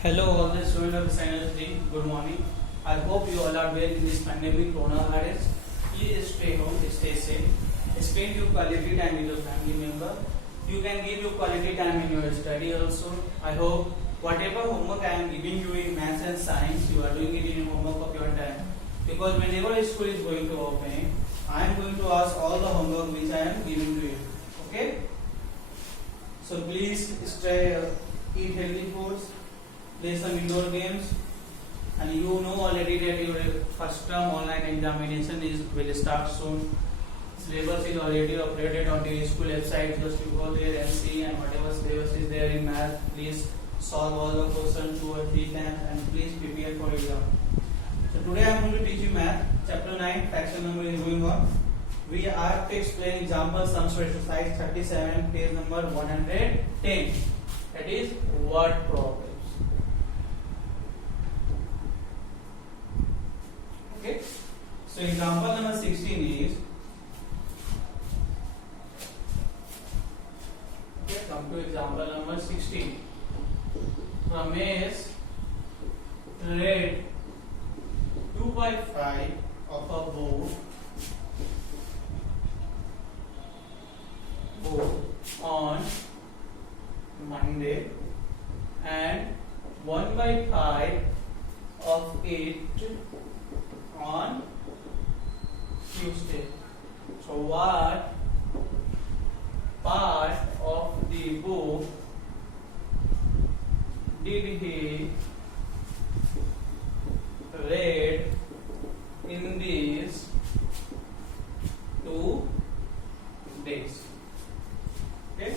Hello, all the students of the Science team. Good morning. I hope you all are well in this pandemic coronavirus. Please stay home, stay safe. Spend your quality time with your family member. You can give your quality time in your study also. I hope whatever homework I am giving you in maths and science, you are doing it in your homework of your time. Because whenever school is going to open, I am going to ask all the homework which I am giving to you. Okay? So please stay, eat healthy foods. Play some indoor games, and you know already that your first term online examination will start soon. Syllabus is already uploaded on the school website. Just you go there and see, and whatever syllabus is there in math, please solve all the questions 2 or 3 times, and please prepare for exam. So today I am going to teach you math. Chapter 9, fraction number is going on. We are to explain example sums for exercise 37, page number 110. That is word problem. Okay, so example number 16 is, okay, come to example number 16. Ramesh read 2/5 of a book on Monday and 1/5 of it on Tuesday. So what part of the book did he read in these 2 days? Okay.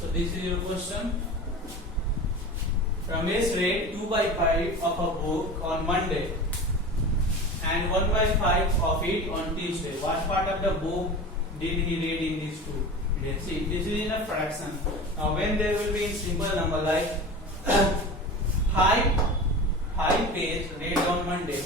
So this is your question. Ramesh read 2/5 of a book on Monday and 1/5 of it on Tuesday. What part of the book did he read in these 2 days? See, this is in a fraction. Now, when there will be in simple number like 5 page read on Monday,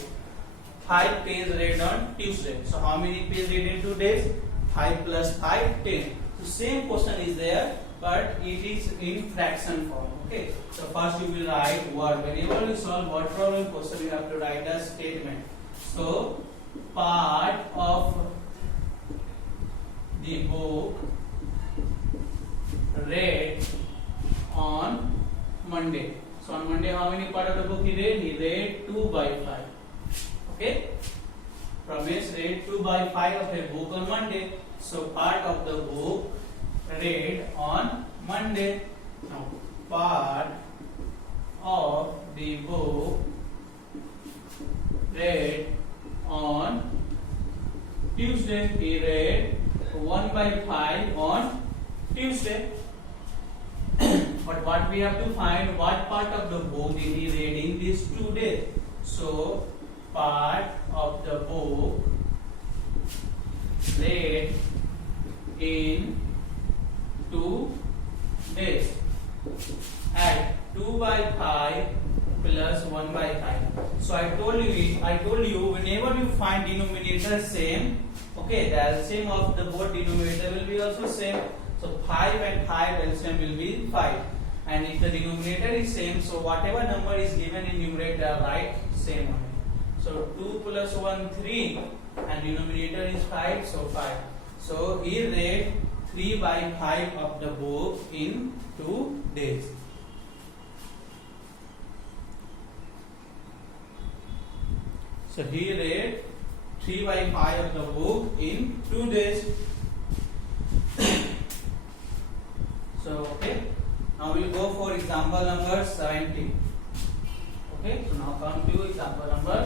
5 page read on Tuesday. So, how many page read in 2 days? 5 plus 5, 10. So, same question is there, but it is in fraction form. Okay, so first you will write word. Whenever you solve word problem question, you have to write a statement. So part of the book read on Monday. So on Monday, how many part of the book he read? He read 2/5. Okay, Ramesh read 2/5 of a book on Monday. So part of the book read on Monday. Now part of the book read on Tuesday. He read 1/5 on Tuesday. But what we have to find, what part of the book did he read in these 2 days? So part of the book read in 2 days. Add 2/5 plus 1/5. So I told you whenever you find denominator same, okay, the LCM of the both denominator will be also same. So 5 and 5 LCM will be 5. And if the denominator is same, so whatever number is given in numerator, write same on it. So 2 plus 1, 3, and denominator is 5, so 5. So he read 3/5 of the book in 2 days. So he read 3/5 of the book in 2 days. So okay, now we will go for example number 17. Okay, so now come to example number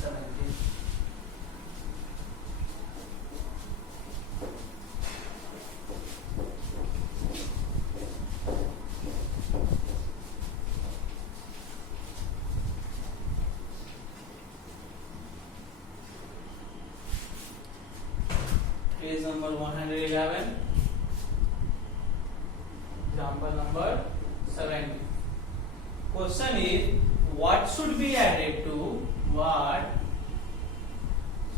17. Page number 111. Example number 17. Question is, what should be added to? What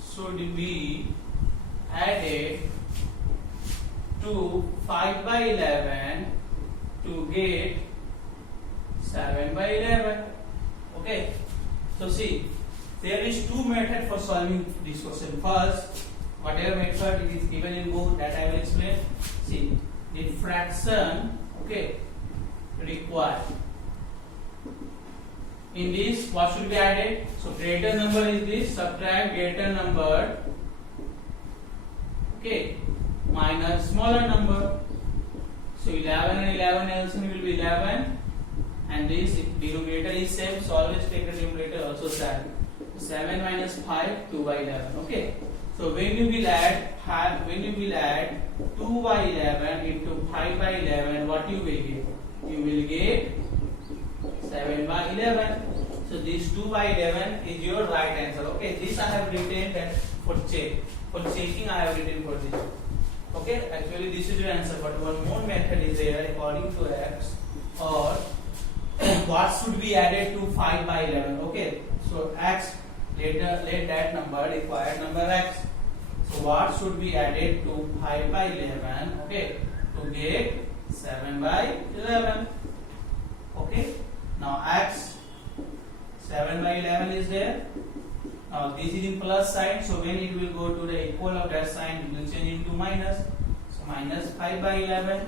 should be added to 5/11 to get 7 by 11. Okay. So see, there is two methods for solving this question. First, whatever method it is given in book, that I will explain. See, the fraction, okay, required. In this, what should be added? So greater number is this, subtract greater number, okay, minus smaller number. So 11 and 11 LCM will be 11, and this denominator is same, so always take the denominator also 7. 7 minus 5, 2 by 11. Okay. So when you will add 2 by 11 into 5 by 11, what you will get? You will get 7 by 11. So this 2 by 11 is your right answer. Okay. This I have written that for check. For checking I have written for this. Okay. Actually this is your answer. But one more method is there according to X, or what should be added to 5 by 11. Okay. So X. Let that number, required number X. So what should be added to 5 by 11? Okay, to get 7 by 11. Okay, now X, 7 by 11 is there. Now this is in plus sign, so when it will go to the equal of that sign, it will change into minus. So minus 5 by 11.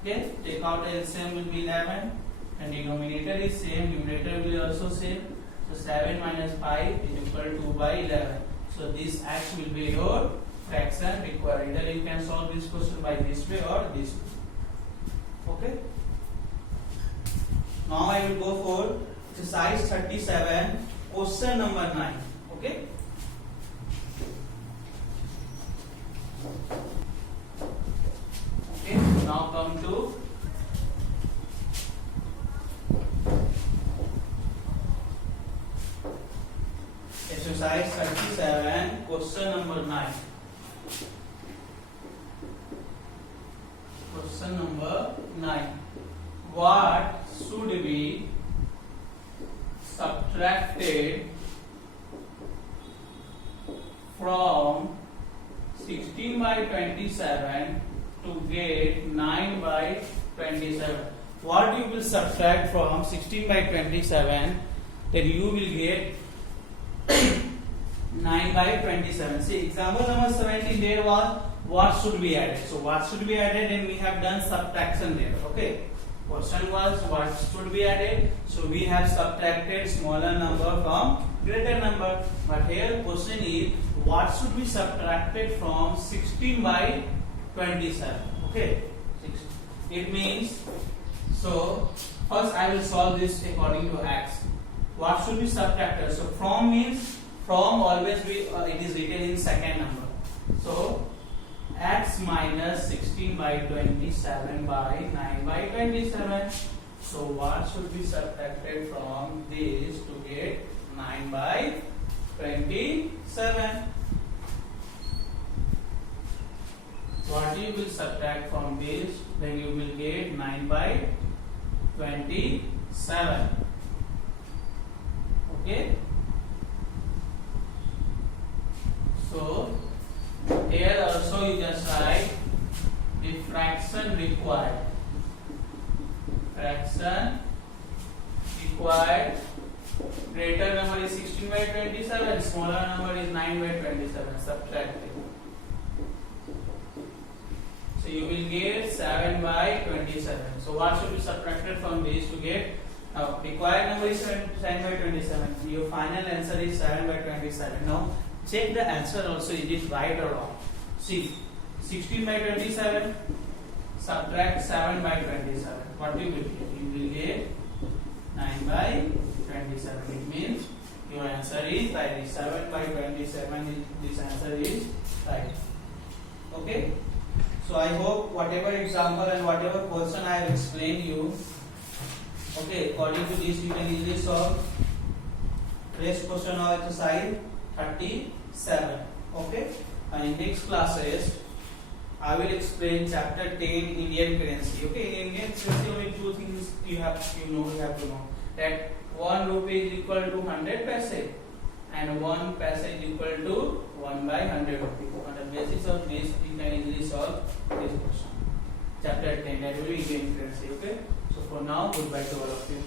Okay, take out the LCM will be 11, and denominator is same, numerator will also same. So 7 minus 5 is equal to 2 by 11. So this X will be your fraction required. Either you can solve this question by this way or this way. Okay. Now I will go for exercise 37, question number 9. Okay. Okay. Now come to exercise 37, question number 9. Question number 9. What should be subtracted from 16 by 27 to get 9 by 27? What you will subtract from 16 by 27, then you will get 9 by 27. See, example number 17 there was what should be added. So what should be added, and we have done subtraction there. Okay. Question was what should be added. So we have subtracted smaller number from greater number. But here question is what should be subtracted from 16 by 27. Okay. It means, so first I will solve this according to X. What should be subtracted? So from means from always be it is written in second number. So X minus 16 by 27 by 9 by 27. So what should be subtracted from this to get 9 by 27? What you will subtract from this, then you will get 9 by 27. Okay. So here also you just write the fraction required. Fraction required. Greater number is 16 by 27. Smaller number is 9 by 27. Subtract it. So you will get 7 by 27. So what should be subtracted from this to get? Now required number is 7 by 27. Your final answer is 7 by 27. Now check the answer also, is it right or wrong? See, 16 by 27, subtract 7 by 27. What you will get? You will get 9 by 27. It means your answer is right. 7 by 27, this answer is right. Okay. So I hope whatever example and whatever question I have explained you, okay, according to this you can easily solve. Next question of exercise 37. Okay. And in next classes I will explain chapter 10, Indian currency. Okay, in Indian currency only two things you have to know. That 1 rupee is equal to 100 paise and 1 paise is equal to 1 by 100 rupees. On the basis of this you can easily solve this question. chapter 10, that will be Indian currency. Okay, so for now, goodbye to all of you.